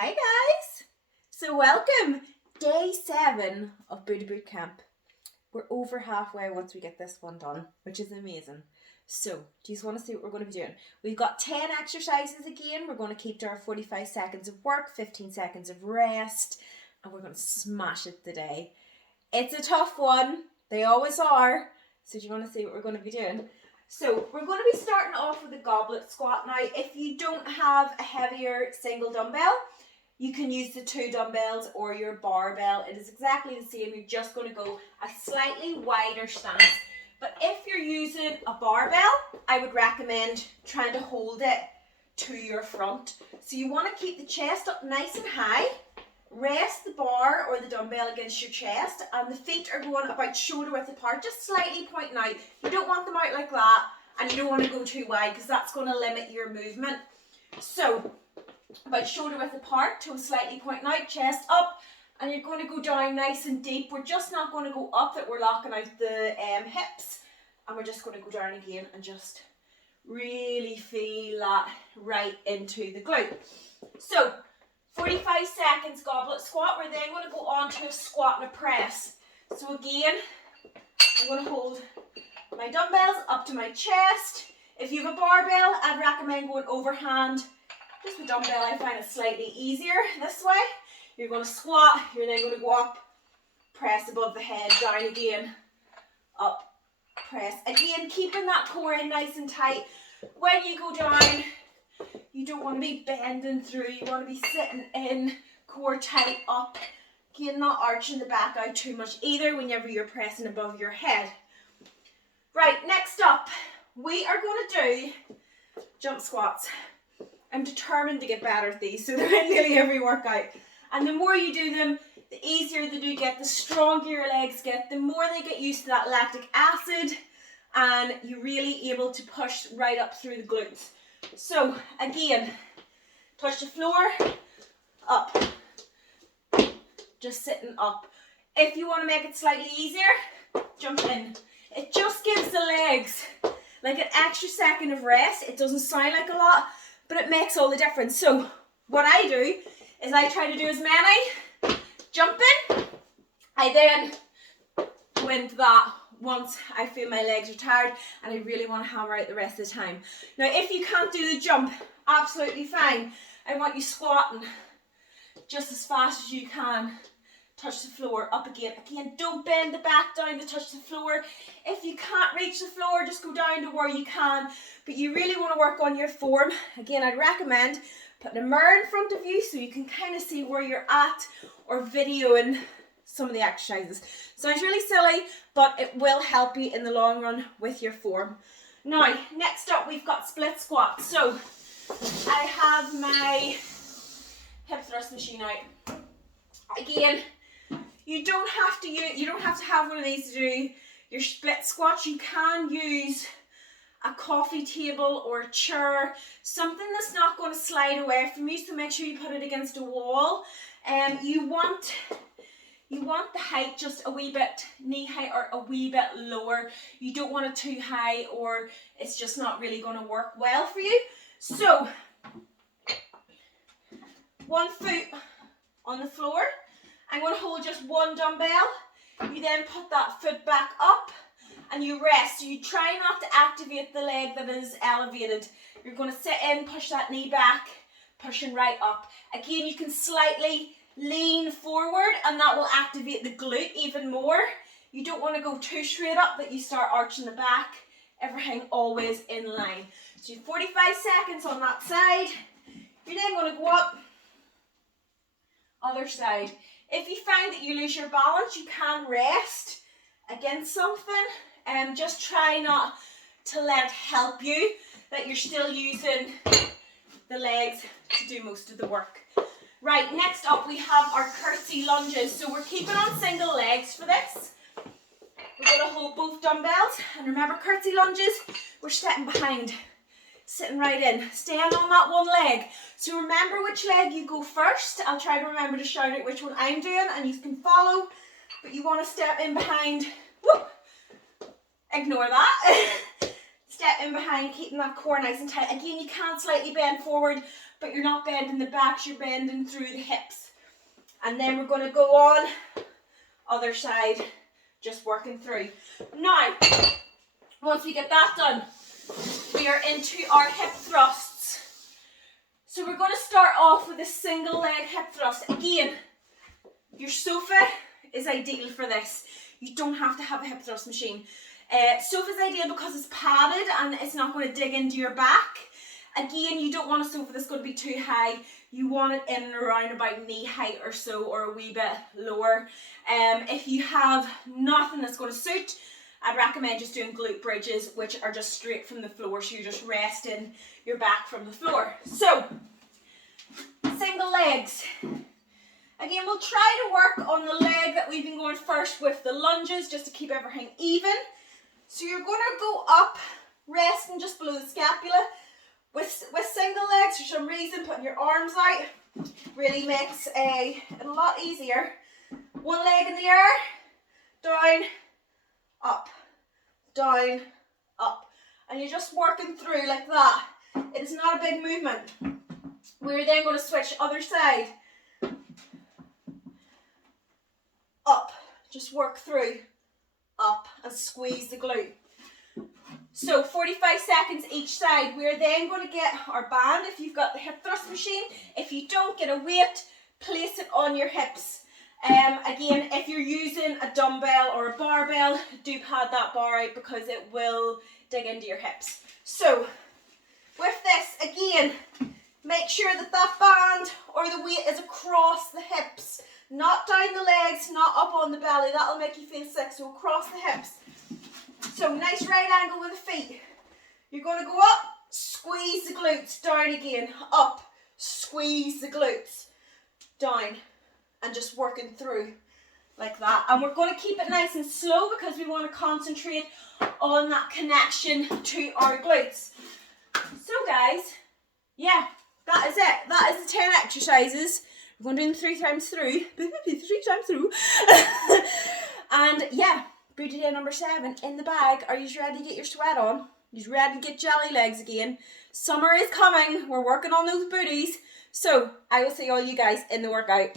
Hi guys! So welcome! Day 7 of Booty Boot Camp. We're over halfway once we get this one done, which is amazing. So, do you just want to see what we're going to be doing? We've got 10 exercises again. We're going to keep to our 45 seconds of work, 15 seconds of rest, and we're going to smash it today. It's a tough one. They always are. So do you want to see what we're going to be doing? So we're going to be starting off with a goblet squat. Now, if you don't have a heavier single dumbbell, you can use the 2 dumbbells or your barbell. It is exactly the same. You're just going to go a slightly wider stance. But if you're using a barbell, I would recommend trying to hold it to your front. So you want to keep the chest up nice and high. Rest the bar or the dumbbell against your chest, and the feet are going about shoulder width apart, just slightly pointing out. You don't want them out like that, and you don't want to go too wide because that's going to limit your movement. So about shoulder width apart, toes slightly pointing out, chest up, and you're going to go down nice and deep. We're just not going to go up that we're locking out the hips, and we're just going to go down again and just really feel that right into the glute. So 45 seconds goblet squat. We're then going to go on to a squat and a press. So again, I'm going to hold my dumbbells up to my chest. If you have a barbell, I'd recommend going overhand. Just with dumbbell, I find it slightly easier this way. You're going to squat, you're then going to go up, press above the head, down again, up, press. Again, keeping that core in nice and tight. When you go down, you don't want to be bending through, you want to be sitting in, core tight up. Again, not arching the back out too much either whenever you're pressing above your head. Right, next up, we are going to do jump squats. I'm determined to get better at these, so they're in nearly every workout. And the more you do them, the easier they do get, the stronger your legs get, the more they get used to that lactic acid, and you're really able to push right up through the glutes. So again, touch the floor, up, just sitting up. If you want to make it slightly easier, jump in. It just gives the legs like an extra second of rest. It doesn't sound like a lot, but it makes all the difference. So what I do is I try to do as many, jump in, I then go into that once I feel my legs are tired and I really want to hammer out the rest of the time. Now if you can't do the jump, absolutely fine. I want you squatting just as fast as you can. Touch the floor, up again. Again, don't bend the back down to touch the floor. If you can't reach the floor, just go down to where you can. But you really want to work on your form. Again, I'd recommend putting a mirror in front of you so you can kind of see where you're at, or videoing some of the exercises. Sounds really silly, but it will help you in the long run with your form. Now, next up we've got split squats. So I have my hip thrust machine out. Again, you don't have to have one of these to do your split squats. You can use a coffee table or a chair, something that's not going to slide away from you, so make sure you put it against a wall. You want the height just a wee bit knee height or a wee bit lower. You don't want it too high or it's just not really going to work well for you. So, one foot on the floor. I'm going to hold just one dumbbell. You then put that foot back up and you rest. So you try not to activate the leg that is elevated. You're going to sit in, push that knee back, pushing right up. Again, you can slightly lean forward and that will activate the glute even more. You don't want to go too straight up that you start arching the back. Everything always in line. So you have 45 seconds on that side. You're then going to go up, other side. If you find that you lose your balance, you can rest against something. Just try not to let it help you, that you're still using the legs to do most of the work. Right, next up we have our curtsy lunges. So we're keeping on single legs for this. We're going to hold both dumbbells. And remember, curtsy lunges, we're stepping behind, sitting right in, staying on that one leg. So remember which leg you go first. I'll try to remember to shout out which one I'm doing and you can follow, but you want to step in behind. Whoop. Ignore that. Step in behind, keeping that core nice and tight. Again, you can slightly bend forward, but you're not bending the backs, you're bending through the hips. And then we're going to go on other side, just working through. Now, once we get that done, we are into our hip thrusts. So we're going to start off with a single leg hip thrust. Again, your sofa is ideal for this. You don't have to have a hip thrust machine. Sofa is ideal because it's padded and it's not going to dig into your back. Again, you don't want a sofa that's going to be too high. You want it in and around about knee height or so, or a wee bit lower. If you have nothing that's going to suit, I'd recommend just doing glute bridges, which are just straight from the floor, so you're just resting your back from the floor. So, single legs. Again, we'll try to work on the leg that we've been going first with the lunges, just to keep everything even. So you're going to go up, resting just below the scapula. With single legs, for some reason, putting your arms out really makes it a lot easier. One leg in the air, down, up, down, up. And you're just working through like that. It is not a big movement. We're then going to switch other side. Up, just work through, up, and squeeze the glute. So 45 seconds each side. We're then going to get our band if you've got the hip thrust machine. If you don't, get a weight, place it on your hips. Again, if you're using a dumbbell or a barbell, do pad that bar out because it will dig into your hips. So with this, again, make sure that that band or the weight is across the hips, not down the legs, not up on the belly. That'll make you feel sick. So across the hips. So nice right angle with the feet. You're going to go up, squeeze the glutes, down again, up, squeeze the glutes, down, and just working through like that. And we're going to keep it nice and slow because we want to concentrate on that connection to our glutes. So guys, yeah, that is it. That is the 10 exercises. We're going to do them 3 times through. 3 times through. And yeah. Booty day number 7 in the bag. Are you ready to get your sweat on? Are you ready to get jelly legs again? Summer is coming. We're working on those booties. So I will see all you guys in the workout.